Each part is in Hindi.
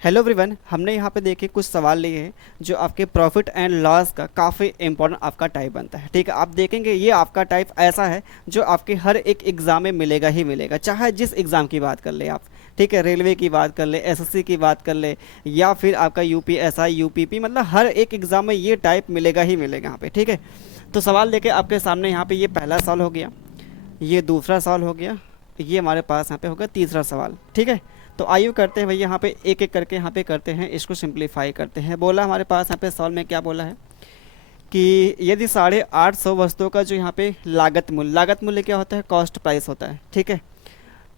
हेलो एवरीवन, हमने यहाँ पे देखे कुछ सवाल लिए हैं जो आपके प्रॉफिट एंड लॉस का काफ़ी इंपॉर्टेंट आपका टाइप बनता है। ठीक है, आप देखेंगे ये आपका टाइप ऐसा है जो आपके हर एक एग्ज़ाम में मिलेगा ही मिलेगा, चाहे जिस एग्ज़ाम की बात कर ले आप। ठीक है, रेलवे की बात कर ले, एसएससी की बात कर ले, या फिर आपका यूपीएसआई यूपीपी, मतलब हर एक एग्ज़ाम में ये टाइप मिलेगा ही मिलेगा यहाँ पे। ठीक है, तो सवाल लेके आपके सामने यहाँ पे ये पहला सवाल हो गया, ये दूसरा सवाल हो गया, ये हमारे पास यहाँ पे होगा तीसरा सवाल। ठीक है, तो आइए करते हैं भैया, यहाँ पे एक एक करके यहाँ पे करते हैं, इसको सिंप्लीफाई करते हैं। बोला हमारे पास यहाँ पे सवाल में क्या बोला है कि यदि 850 वस्तुओं का जो यहाँ पे लागत मूल्य क्या होता है, कॉस्ट प्राइस होता है। ठीक है,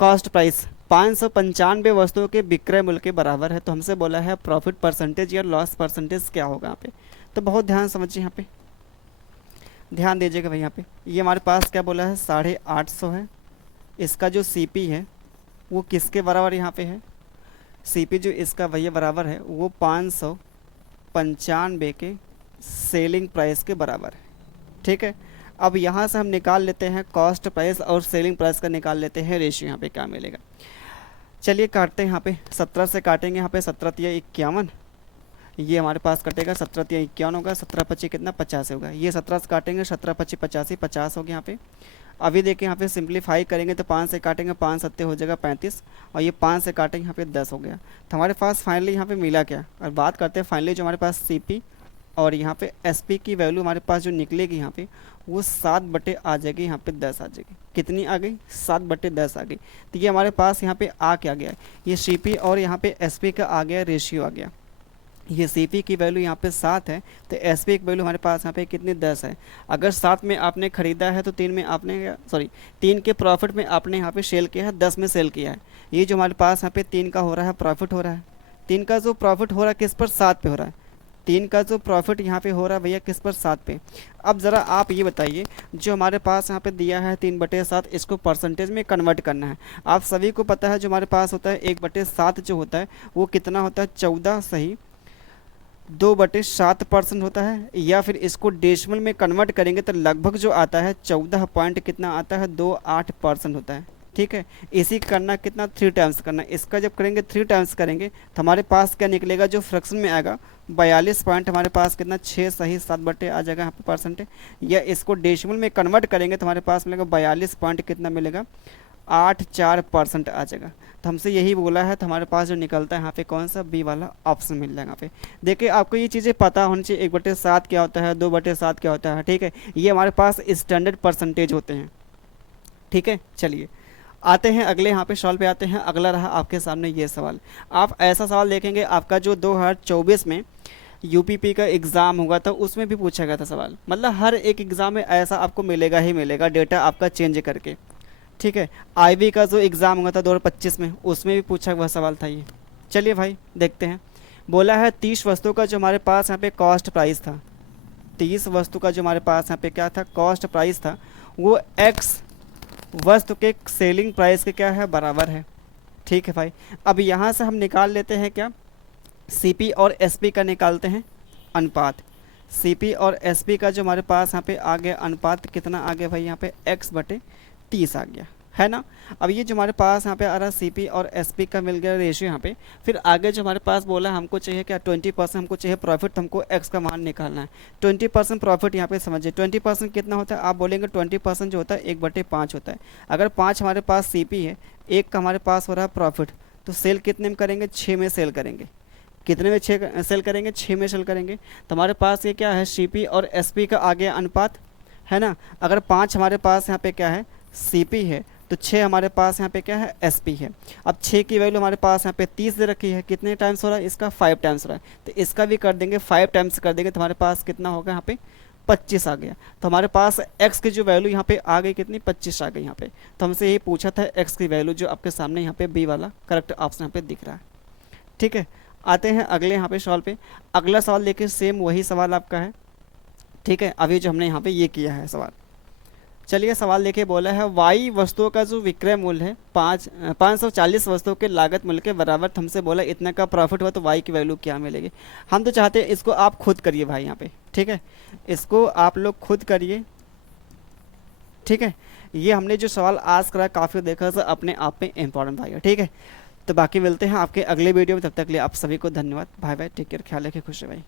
कॉस्ट प्राइस 595 वस्तुओं के विक्रय मूल्य के बराबर है, तो हमसे बोला है प्रॉफिट परसेंटेज या लॉस परसेंटेज क्या होगा यहाँ पे। तो बहुत ध्यान समझिए, यहाँ पे ध्यान दीजिएगा भाई। यहाँ पे ये हमारे पास क्या बोला है, 850 है। इसका जो सीपी है वो किसके बराबर यहाँ पे है, सीपी जो इसका भैया बराबर है वो 595 के सेलिंग प्राइस के बराबर है। ठीक है, अब यहाँ से हम निकाल लेते हैं कॉस्ट प्राइस और सेलिंग प्राइस का निकाल लेते हैं रेशियो। यहाँ पे क्या मिलेगा, चलिए काटते हैं। यहाँ पे 17 से काटेंगे, यहाँ पे 17 तिया 51, ये हमारे पास कटेगा 17 तिया 51 होगा, 17 पच्ची कितना 50 होगा। ये 17 से काटेंगे, 17 पच्ची 85, 50 हो गया यहाँ पे। अभी देखिए यहाँ पे सिंप्लीफाई करेंगे तो 5 से काटेंगे, 5 सत्ते हो जाएगा 35, और ये 5 से काटेंगे यहाँ पे 10 हो गया। तो हमारे पास फाइनली यहाँ पे मिला क्या, और बात करते हैं फाइनली जो हमारे पास सीपी और यहाँ पे एसपी की वैल्यू हमारे पास जो निकलेगी यहाँ पे वो 7 बटे आ जाएगी, यहाँ पे 10 आ जाएगी। कितनी आ गई, 7 बटे 10 आ गई। तो ये हमारे पास यहाँ पे आ क्या गया, ये सीपी और यहाँ पे एसपी का आ गया रेशियो आ गया। ये सीपी की वैल्यू यहाँ पे 7 है, तो एसपी की वैल्यू हमारे पास यहाँ पे कितनी 10 है। अगर 7 में आपने खरीदा है तो 3 में आपने सॉरी 3 के प्रॉफिट में आपने यहाँ पे सेल किया है, 10 में सेल किया है। ये जो हमारे पास यहाँ पे 3 का हो रहा है प्रॉफिट हो रहा है, 3 का जो प्रॉफिट हो रहा है किस पर, 7 पे हो रहा है। 3 का जो प्रॉफिट यहाँ पे हो रहा है भैया किस पर, 7 पे। अब ज़रा आप ये बताइए, जो हमारे पास यहाँ पे दिया है 3/7, इसको परसेंटेज में कन्वर्ट करना है। आप सभी को पता है जो हमारे पास होता है 1/7 जो होता है वो कितना होता है, 14 सही 2/7% होता है, या फिर इसको डेसिमल में कन्वर्ट करेंगे तो लगभग जो आता है 14 पॉइंट कितना आता है, 28% होता है। ठीक है, इसी करना कितना 3 टाइम्स करना, इसका जब करेंगे 3 टाइम्स करेंगे तो हमारे पास क्या निकलेगा, जो फ्रैक्शन में आएगा 42 पॉइंट हमारे पास कितना 6 सही 7 बटे आ जाएगा यहाँ पे परसेंटेज, या इसको डेसिमल में कन्वर्ट करेंगे तो हमारे पास मिलेगा 42 पॉइंट कितना मिलेगा 84% आ जाएगा। तो हमसे यही बोला है, तो हमारे पास जो निकलता है यहाँ पे कौन सा, बी वाला ऑप्शन मिल जाएगा यहाँ पे। देखिए आपको ये चीज़ें पता होनी चाहिए, 1/7 क्या होता है, 2/7 क्या होता है। ठीक है, ये हमारे पास स्टैंडर्ड परसेंटेज होते हैं। ठीक है, चलिए आते हैं अगले यहाँ पे सवाल पे आते हैं। अगला रहा आपके सामने ये सवाल, आप ऐसा सवाल देखेंगे आपका जो 2024 में यूपीपी का एग्ज़ाम होगा था उसमें भी पूछा गया था सवाल, मतलब हर एक एग्ज़ाम में ऐसा आपको मिलेगा ही मिलेगा, डेटा आपका चेंज करके। ठीक है, आईबी का जो एग्ज़ाम हुआ था 2025 में उसमें भी पूछा हुआ सवाल था ये। चलिए भाई देखते हैं, बोला है 30 वस्तु का जो हमारे पास यहाँ पे कॉस्ट प्राइस था, 30 वस्तु का जो हमारे पास यहाँ पे क्या था, कॉस्ट प्राइस था, वो एक्स वस्तु के सेलिंग प्राइस के क्या है, बराबर है। ठीक है भाई, अब यहाँ से हम निकाल लेते हैं क्या, सीपी और एसपी का निकालते हैं अनुपात। सीपी और एसपी का जो हमारे पास यहाँ पे आ गया अनुपात कितना आ गया भाई, यहाँ पे x/30 आ गया है ना। अब ये जो हमारे पास यहाँ पे आ रहा सीपी और एसपी का मिल गया रेशियो यहाँ पे। फिर आगे जो हमारे पास बोला हमको चाहिए क्या, 20% हमको चाहिए प्रॉफिट, तो हमको एक्स का मान निकालना है। 20% प्रॉफिट यहाँ पे समझिए, 20% कितना होता है, आप बोलेंगे 20% जो होता है 1/5 होता है। अगर 5 हमारे पास सीपी है, 1 का हमारे पास हो रहा है प्रॉफिट, तो सेल कितने में करेंगे, 6 में सेल करेंगे। कितने में 6 सेल करेंगे, 6 में सेल करेंगे। तो हमारे पास ये क्या है, सीपी और एसपी का आ गया अनुपात है ना। अगर 5 हमारे पास यहाँ पे क्या है, सीपी है, तो 6 हमारे पास यहाँ पे क्या है, एसपी है। अब 6 की वैल्यू हमारे पास यहाँ पे 30 दे रखी है, कितने टाइम्स हो रहा है, इसका 5 टाइम्स हो रहा है, तो इसका भी कर देंगे 5 टाइम्स कर देंगे, तो हमारे पास कितना होगा यहाँ पे 25 आ गया। तो हमारे पास एक्स की जो वैल्यू यहाँ पे आ गई कितनी, 25 आ गई यहाँ पे। तो हमसे यही पूछा था एक्स की वैल्यू, जो आपके सामने यहाँ पे बी वाला करेक्ट ऑप्शन यहाँ पे दिख रहा है। ठीक है, आते हैं अगले यहाँ पे सवाल पे। अगला सवाल लेके सेम वही सवाल आपका है। ठीक है, अभी जो हमने यहाँ पे ये किया है सवाल, चलिए सवाल देखिए, बोला है वाई वस्तुओं का जो विक्रय मूल्य है 540 वस्तुओं के लागत मूल्य के बराबर, तो हमसे बोला इतना का प्रॉफिट हुआ तो वाई की वैल्यू क्या मिलेगी। हम तो चाहते हैं इसको आप खुद करिए भाई यहाँ पे। ठीक है, इसको आप लोग खुद करिए। ठीक है, ये हमने जो सवाल आज करा काफ़ी देखा से अपने आप में इम्पोर्टेंट भाई है। ठीक है, तो बाकी मिलते हैं आपके अगले वीडियो में, तब तक के लिए आप सभी को धन्यवाद। बाय बाय, टेक केयर, ख्याल रखिए, खुश रहे भाई।